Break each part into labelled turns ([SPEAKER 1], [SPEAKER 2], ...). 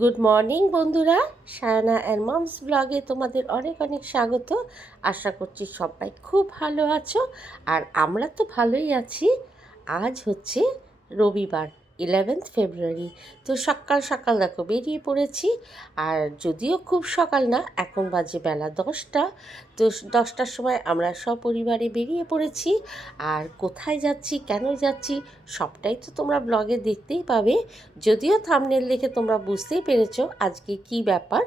[SPEAKER 1] Good morning বন্ধুরা। Sayna and moms ব্লগে তোমাদের অনেক অনেক স্বাগত। আশা করছি সবাই খুব ভালো আছো। আর আমরা তো ভালোই আছি। আজ হচ্ছে রবিবার। ইলেভেন্থ ফেব্রুয়ারি তো সকাল সকাল দেখো বেরিয়ে পড়েছি, আর যদিও খুব সকাল না, এখন বাজে বেলা দশটা। তো দশটার সময় আমরা সপরিবারে বেরিয়ে পড়েছি, আর কোথায় যাচ্ছি, কেন যাচ্ছি, সবটাই তো তোমরা ব্লগে দেখতেই পাবে। যদিও থামনেল দেখে তোমরা বুঝতেই পেরেছ আজকে কি ব্যাপার।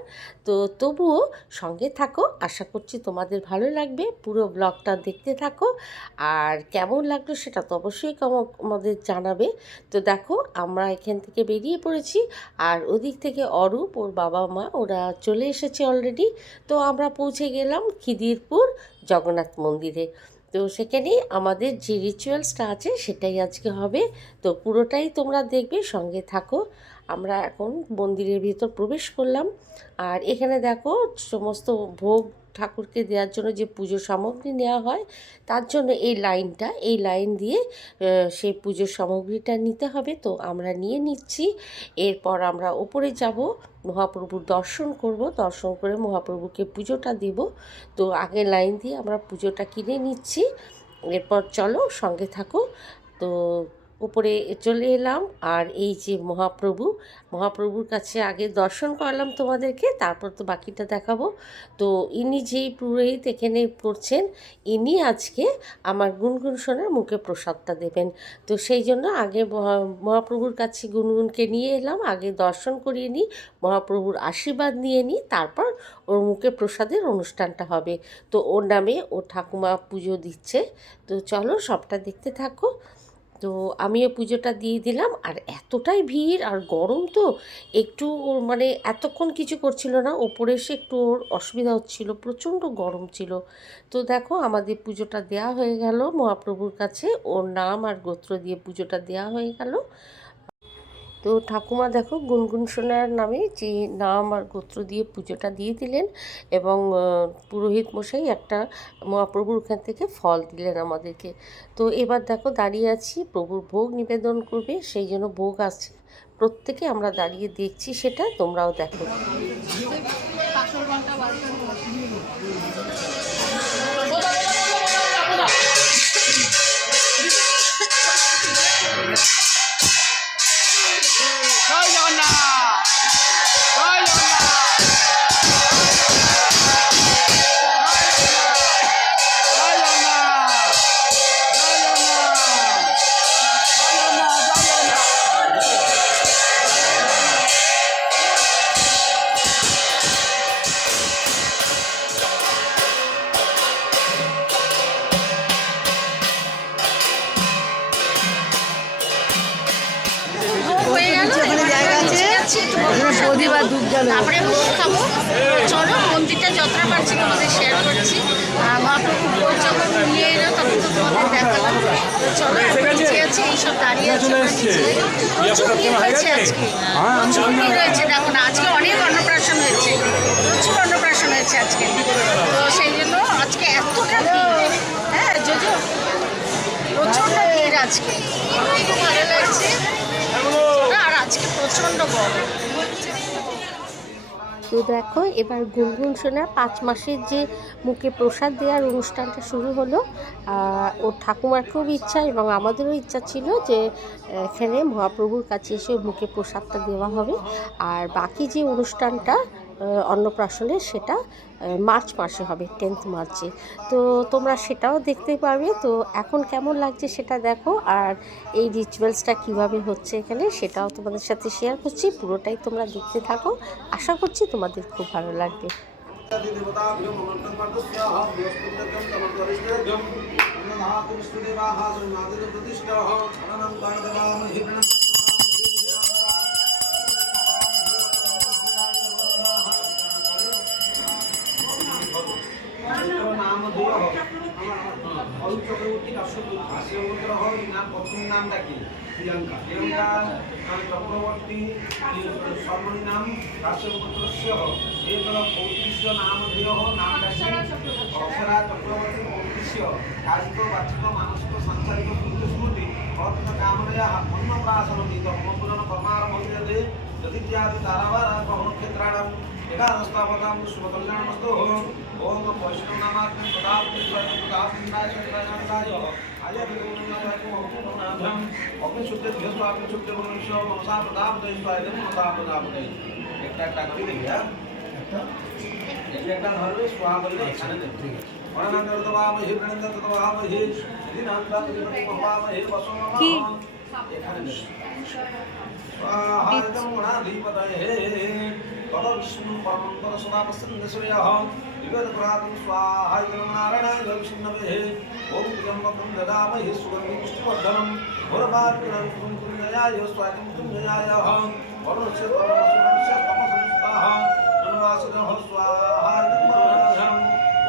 [SPEAKER 1] তো তবুও সঙ্গে থাকো, আশা করছি তোমাদের ভালো লাগবে, পুরো ব্লগটা দেখতে থাকো। আর কেমন লাগল সেটা তো অবশ্যই আমাদের জানাবে। তো দেখো আমরা এখান থেকে বেরিয়ে পড়েছি। আর ওদিক থেকে অরূপ, ওর বাবা মা, ওরা চলে এসেছে অলরেডি তো আমরা পৌঁছে গেলাম খিদিরপুর জগন্নাথ মন্দিরে। তো সেখানে আমাদের যে রিচুয়ালসটা আছে, সেটাই আজকে হবে। তো পুরোটাই তোমরা দেখবে, সঙ্গে থাকো। আমরা এখন মন্দিরের ভিতর প্রবেশ করলাম। আর এখানে দেখো, সমস্ত ভোগ ঠাকুরকে দেওয়ার জন্য যে পুজো সামগ্রী নেওয়া হয়, তার জন্য এই লাইনটা, এই লাইন দিয়ে সেই পুজোর সামগ্রীটা নিতে হবে। তো আমরা নিয়ে নিচ্ছি। এরপর আমরা ওপরে যাব, মহাপ্রভুর দর্শন করব। দর্শন করে মহাপ্রভুকে পুজোটা দেব। তো আগে লাইন দিয়ে আমরা পুজোটা কিনে নিচ্ছি। এরপর চলো সঙ্গে থাকো। তো উপরে চলে এলাম। আর এই যে মহাপ্রভু, মহাপ্রভুর কাছে আগে দর্শন করালাম তোমাদেরকে, তারপর তো বাকিটা দেখাবো। তো ইনি যেই পুরোহিত এখানে পড়ছেন, ইনি আজকে আমার গুনগুন সোনার মুখে প্রসাদটা দেবেন। তো সেই জন্য আগে মহা- মহাপ্রভুর কাছে গুনগুনকে নিয়ে এলাম, আগে দর্শন করিয়ে নিই, মহাপ্রভুর আশীর্বাদ নিয়ে নিই, তারপর ওর মুখে প্রসাদের অনুষ্ঠানটা হবে। তো ওর নামে ও ঠাকুমা পুজো দিচ্ছে। তো চলো সবটা দেখতে থাকো। তো আমিও পুজোটা দিয়ে দিলাম। আর এতটাই ভিড় আর গরম তো, একটু ওর মানে এতক্ষণ কিছু করছিল না, ওপরে এসে একটু ওর অসুবিধা হচ্ছিল, প্রচণ্ড গরম ছিল। তো দেখো আমাদের পুজোটা দেওয়া হয়ে গেল মহাপ্রভুর কাছে, ওর নাম আর গোত্র দিয়ে পুজোটা দেওয়া হয়ে গেল। তো ঠাকুমা দেখো গুনগুন সোনার নামে যে নাম আর গোত্র দিয়ে পুজোটা দিয়ে দিলেন এবং পুরোহিত মশাই একটা মহাপ্রভুর ওখান থেকে ফল দিলেন আমাদেরকে। তো এবার দেখো দাঁড়িয়ে আছি, প্রভুর ভোগ নিবেদন করবে, সেই জন্য ভোগ আসছে প্রত্যেকে আমরা দাঁড়িয়ে দেখছি সেটা, তোমরাও দেখো।
[SPEAKER 2] তারপরে ভোগ খাব চলো মন্দিরটা যতটা পারছি তোমাদের শেয়ার করছি। আর মহাপ্রভু ভোগ যখন নিয়ে এলো তখন তো তোমাদের দেখালাম। চলো নিচে আছি। এইসব দাঁড়িয়ে আছে প্রচুর ভিড় হয়েছে আজকে। প্রচুর ভিড় হয়েছে দেখো না আজকে অনেক অন্নপ্রাশন হয়েছে। প্রচুর অন্নপ্রাশন হয়েছে আজকে। তো সেই জন্য আজকে এতটা ভিড়। হ্যাঁ যোজো প্রচণ্ড ভিড় আজকে। খুব ভালো লাগছে। আর আজকে প্রচণ্ড গরম।
[SPEAKER 1] তো দেখো, এবার গুনগুন সোনার পাঁচ মাসের যে মুখে প্রসাদ দেওয়ার অনুষ্ঠানটা শুরু হলো। ও ঠাকুমার খুব ইচ্ছা এবং আমাদেরও ইচ্ছা ছিল যে এখানে মহাপ্রভুর কাছে এসে মুখে প্রসাদটা দেওয়া হবে। আর বাকি যে অনুষ্ঠানটা আহ, অন্নপ্রাশনের সেটা মার্চ মাসে হবে টেন্থ মার্চে তো তোমরা সেটাও দেখতে পারবে তো এখন কেমন লাগছে সেটা দেখো আর এই রিচুয়ালসটা কীভাবে হচ্ছে এখানে সেটাও তোমাদের সাথে শেয়ার করছি পুরোটাই তোমরা দেখতে থাকো আশা করছি তোমাদের খুব ভালো লাগবে
[SPEAKER 3] চক্রবর্তী কাশ্যপ কাশ্যপপুত্র নাম প্রথম নামটা কি? প্রিয়াঙ্কা। প্রিয়াঙ্কা চক্রবর্তী সর্বনী নাম কাশ্যপপুত্রস্য এতর পৌত্রিশ্য নাম ধিয় নাম অক্ষরা চক্রবর্তী। পৌত্রিশ্য কাজিক বাচিক মানসিক সাংসারিক স্মৃতি স্মৃতি অর্থ কামনয়া অন্নপ্রাশন বিদ অমপুরন কর্মার মন্দিরে যদিত্যাদি তারাবারা ক্ষেত্রাণম একাদশতাবতাম শুভকল্যাণমস্তু ఓం పశునమాత్మ సదాపురాయ అయదిగోనాథం అగ్నిశుద్ధి భీష్మ అగ్నిశుద్ధి మనుష్య మనసా ప్రతాపదేశ్వాయ మనసా ప్రతాపదే একটা একটা করে দেখি হ্যাঁ একটা ধরবে সোয়া বললে এখানে দেখি অনন্তরতবামহি প্রণন্দতবামহি দিনান্তরতবামহি বসমামহি এখানে স্বাহা দমুনা ধীপতয়ে తమ విష్ణు పరంపర సురాపస్సందశ్రయ వివేదపురాతం స్వాహ నారాయణ విష్ణవే ఓం త్ర్యంబకం దదామహి సుగంధి పుష్పవర్ధనం భురభాగ్యం కుంజయాయ స్వాగం కుంజయాయ వరుణస్య వరుణస్య తమసంస్థాః నమః స్వాహ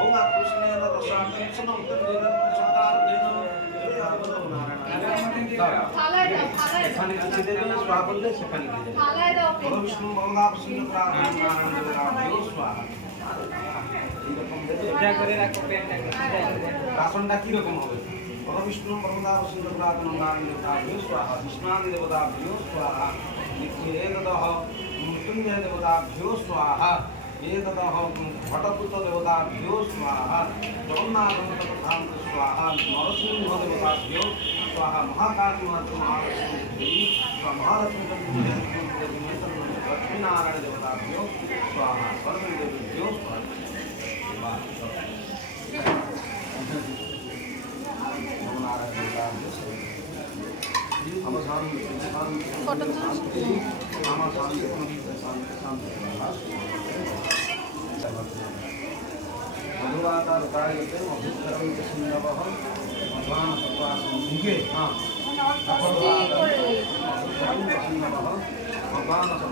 [SPEAKER 3] ఓం కృష్ణేన రసాయన এখানে কিছু দেবে স্বা বললে সেখানে দিয়ে দেবে বলো বিষ্ণু গঙ্গা প্রসন্ন প্রাণ নারায়ণ দেবরাম স্বাহা এইরকম দেবে আসনটা কিরকম হবে বলো বিষ্ণু গঙ্গা প্রসন্ন প্রাণ নারায়ণ দেবরাম স্বাহা বিষ্ণাদি দেবতাভ্যো স্বাহা নিত্যেদহ মৃত্যুঞ্জয় দেবতাভ্যো স্বাহা एततः भटपुत्रदेवताभ्यो स्वाहा जगन्नाथप्रधान स्वाहा नरसिंहदेवताभ्यो स्वाह महाकाली महत्व महालक्ष्मी महालक्ष्मी लक्ष्मीनारायण देवताभ्यो स्वाहा स्वर्गदेवेभ्यो मधुवाता रुकायते मधुकरं कृष्णवः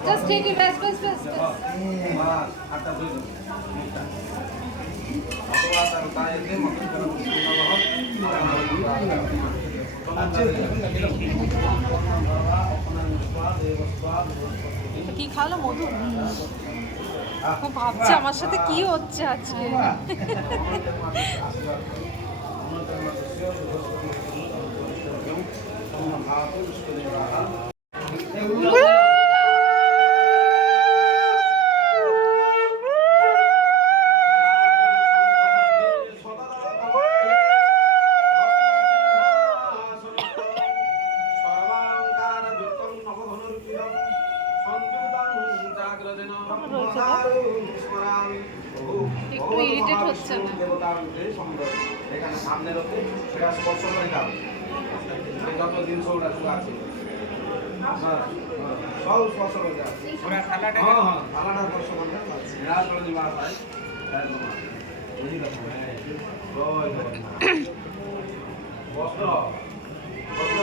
[SPEAKER 2] Just take it, rest, rest, rest. কি খাওয়ালো মধু? ভাবছি আমার সাথে কি হচ্ছে আজকে। Então, vamos amarrar todos
[SPEAKER 3] os poderes সামনে রোখে সেটা স্পর্শ করে দাও। যত জিনিস ওটা শুধু আছে। সব স্পর্শ করে দাও। হ্যাঁ হ্যাঁ থালাটা স্পর্শ করে দাও। বিরাট করে হয়। বস্ত্র বস্ত্র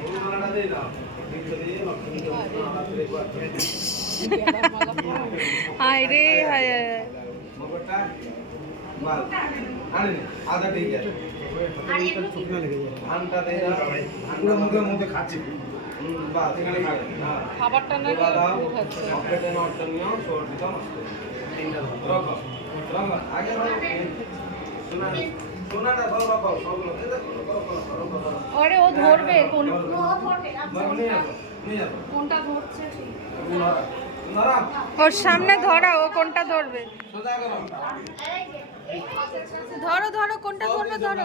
[SPEAKER 3] ভুল দিয়ে দাও। করে একবার
[SPEAKER 2] হায় রে হায় হায় হায়।
[SPEAKER 3] আদা ঠিক আছে ধানটা দে দাও। পুরো মুখের মধ্যে খাচ্ছি। বা এখানে খাবে। হ্যাঁ।
[SPEAKER 2] খাবারটা না
[SPEAKER 3] এবার দাও।
[SPEAKER 2] ভুল খাচ্ছে
[SPEAKER 3] নিও শোর দিতে তিনটা রাখো রাখো আগে শোনা করো করো
[SPEAKER 2] আরে ও ধরবে কোন
[SPEAKER 3] যাব নিয়ে যাব
[SPEAKER 2] কোনটা ধরছে?
[SPEAKER 3] নরা
[SPEAKER 2] ওর সামনে ধরা ও কোনটা ধরবে? ধরো ধরো কোনটা ধরবে ধরো।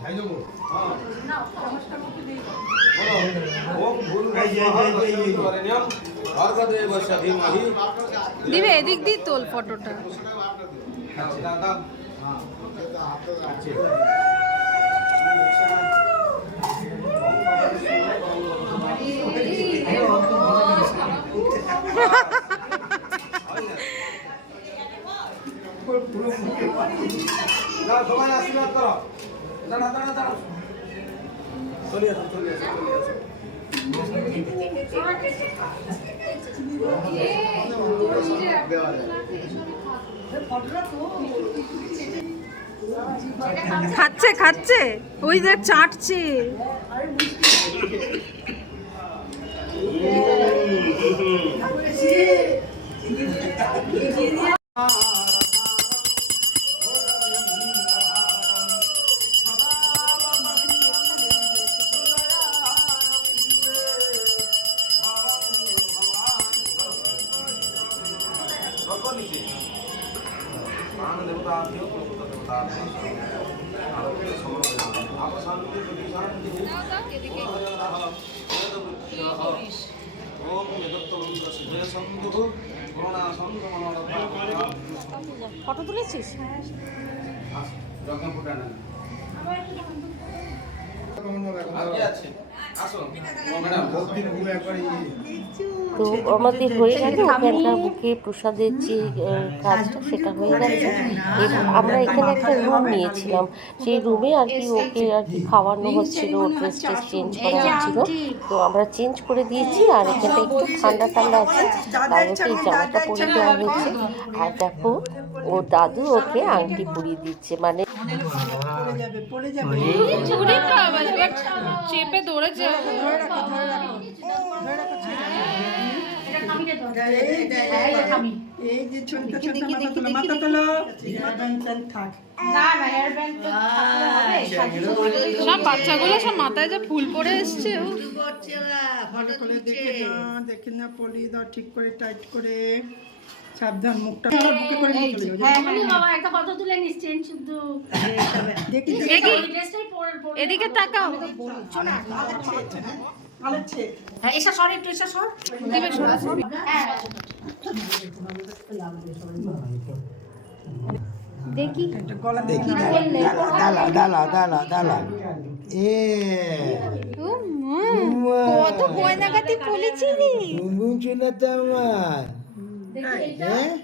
[SPEAKER 3] খাই দেবো হ্যাঁ
[SPEAKER 2] দিবে এদিক দিয়ে তোল ফটোটা।
[SPEAKER 3] দাদা সবাই আশীর্বাদ করো। দাঁড়া দাঁড়া দাঁড়া। চলে আসো চলে আসো চলে আসো।
[SPEAKER 4] খাচ্ছে খাচ্ছে। ওই দেখ চাটছে।
[SPEAKER 3] রকম নিচে প্রাণ দেবতা আদিও প্রভুত দেবতা আলোকে সমর্পণ আপ শান্তি প্রতি শান্তি ওম যদত্ত মন্ত্র সিদ্ধে সন্ধু করুণা সন্ধু মনোরথা
[SPEAKER 4] ফটো তুলেছিস
[SPEAKER 3] যজ্ঞ ফুটানা আগে আছে আসুন ম্যাডাম
[SPEAKER 1] তো আমাদের হয়ে গেল ওখানকার বুকে প্রসাদের যে কাজটা সেটা হয়ে গেছে। আমরা এখানে একটা রুম নিয়েছিলাম। সেই রুমে আর কি ওকে আর কি খাওয়ানো হচ্ছিল ড্রেস ট্রেস চেঞ্জ করা হচ্ছিল। তো আমরা চেঞ্জ করে দিয়েছি আর এখানে একটু ঠান্ডা ঠান্ডা আছে। মধ্যে এই জামাটা পরে দেওয়া হয়েছে। আর দেখো ও দাদু ওকে আংটি পরিয়ে দিচ্ছে মানে
[SPEAKER 4] চেপে ধরেছে।
[SPEAKER 5] এই যে ছোট্ট ছোট্ট মাথা তোলো মাথা তোলো। থাক।
[SPEAKER 4] সব বাচ্চাগুলো সব মাথায় যে ফুল পরে এসছে
[SPEAKER 5] দেখে না পলি দাও ঠিক করে টাইট করে। সাবধান মুখটা আমার বুকে করে নিয়ে চলে যাও।
[SPEAKER 2] একটা ফটো তুলে নিস চেন শুদ্ধ
[SPEAKER 5] দেখি।
[SPEAKER 4] এদিকে তাকাও।
[SPEAKER 2] হ্যাঁ? এসা সর একটু এসা সর।
[SPEAKER 4] দিবে সরা সরা।
[SPEAKER 2] হ্যাঁ দেখি
[SPEAKER 5] গলা দেখি।
[SPEAKER 6] ডালা ডালা ডালা ডালা এ।
[SPEAKER 4] কত গয়নাগাটি পলেছিলি
[SPEAKER 6] ঘুম চলে তো আমার।
[SPEAKER 2] এইটা।
[SPEAKER 6] হ্যাঁ।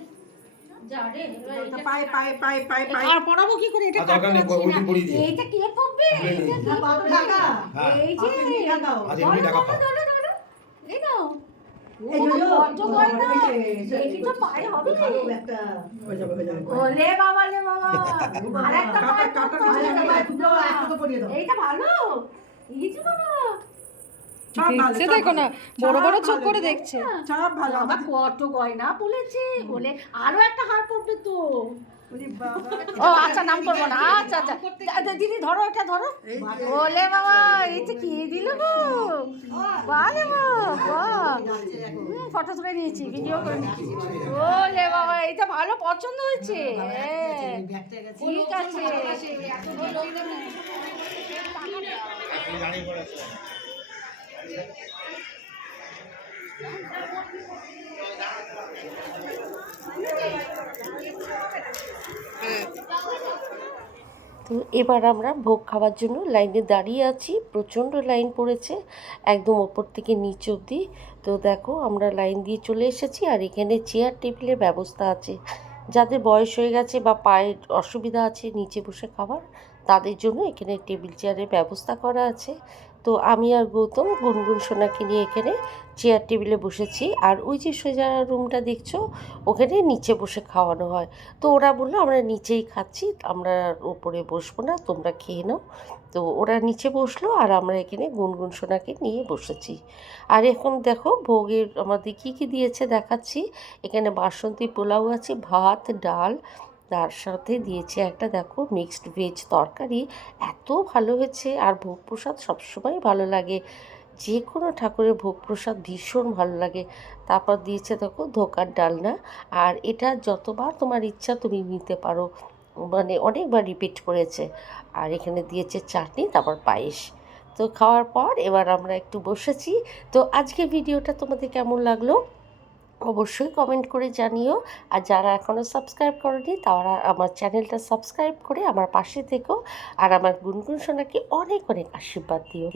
[SPEAKER 5] হয়ে। হয়ে
[SPEAKER 2] ভালো এই যে বাবা
[SPEAKER 5] ভালো।
[SPEAKER 4] দেখছে দেখো না
[SPEAKER 5] ভালো।
[SPEAKER 4] বড় বড় চোখ করে দেখছে
[SPEAKER 5] সব ভালো
[SPEAKER 2] বাবা কত গয়না বলেছে বলে আরও একটা হার পড়বে তো ও আচ্ছা নাম করব না আচ্ছা আচ্ছা আচ্ছা, দিদি ধরো এটা ধরো বাবা এই যে কি দিল গো বালে বাবা ফটো তুলে নিয়েছি ভিডিও করে নিয়েছি ওলে বাবা এটা ভালো পছন্দ হয়েছে হ্যাঁ, ঠিক আছে
[SPEAKER 1] তো এবার আমরা ভোগ খাওয়ার জন্য লাইনে দাঁড়িয়ে আছি। প্রচণ্ড লাইন পড়েছে, একদম ওপর থেকে নিচ অবধি। তো দেখো, আমরা লাইন দিয়ে চলে এসেছি আর এখানে চেয়ার টেবিলের ব্যবস্থা আছে। যাদের বয়স হয়ে গেছে বা পায়ের অসুবিধা আছে নিচে বসে খাবার তাদের জন্য এখানে টেবিল চেয়ারের ব্যবস্থা করা আছে। তো আমি আর গৌতম গুনগুন সোনাকে নিয়ে এখানে চেয়ার টেবিলে বসেছি। আর ওই যে সোজা রুমটা দেখছ, ওখানে নিচে বসে খাওয়ানো হয়। তো ওরা বলল, আমরা নিচেই খাচ্ছি, আমরা ওপরে বসবো না, তোমরা খেয়ে নাও। তো ওরা নিচে বসল আর আমরা এখানে গুনগুন সোনাকে নিয়ে বসেছি। আর এখন দেখো, ভোগের আমাদের কী কী দিয়েছে দেখাচ্ছি। এখানে বাসন্তী পোলাও আছে, ভাত, ডাল তার সাথে দিয়েছে একটা, দেখো মিক্সড ভেজ তরকারি। এত ভালো হয়েছে আর ভোগ প্রসাদ সবসময় ভালো লাগে। যে কোনো ঠাকুরের ভোগ প্রসাদ ভীষণ ভালো লাগে। তারপর দিয়েছে, দেখো, ধোকার ডালনা। আর এটা যতবার তোমার ইচ্ছা তুমি নিতে পারো। মানে অনেকবার রিপিট করেছে। আর এখানে দিয়েছে চাটনি, তারপর পায়েস। তো খাওয়ার পর এবার আমরা একটু বসেছি। তো আজকে ভিডিওটা তোমাদের কেমন লাগল? অবশ্যই কমেন্ট করে জানিও। আর যারা এখনও সাবস্ক্রাইব করেনি, তারা আমার চ্যানেলটা সাবস্ক্রাইব করে আমার পাশে থেকো। আর আমার গুনগুন সোনাকে অনেক অনেক আশীর্বাদ দিও।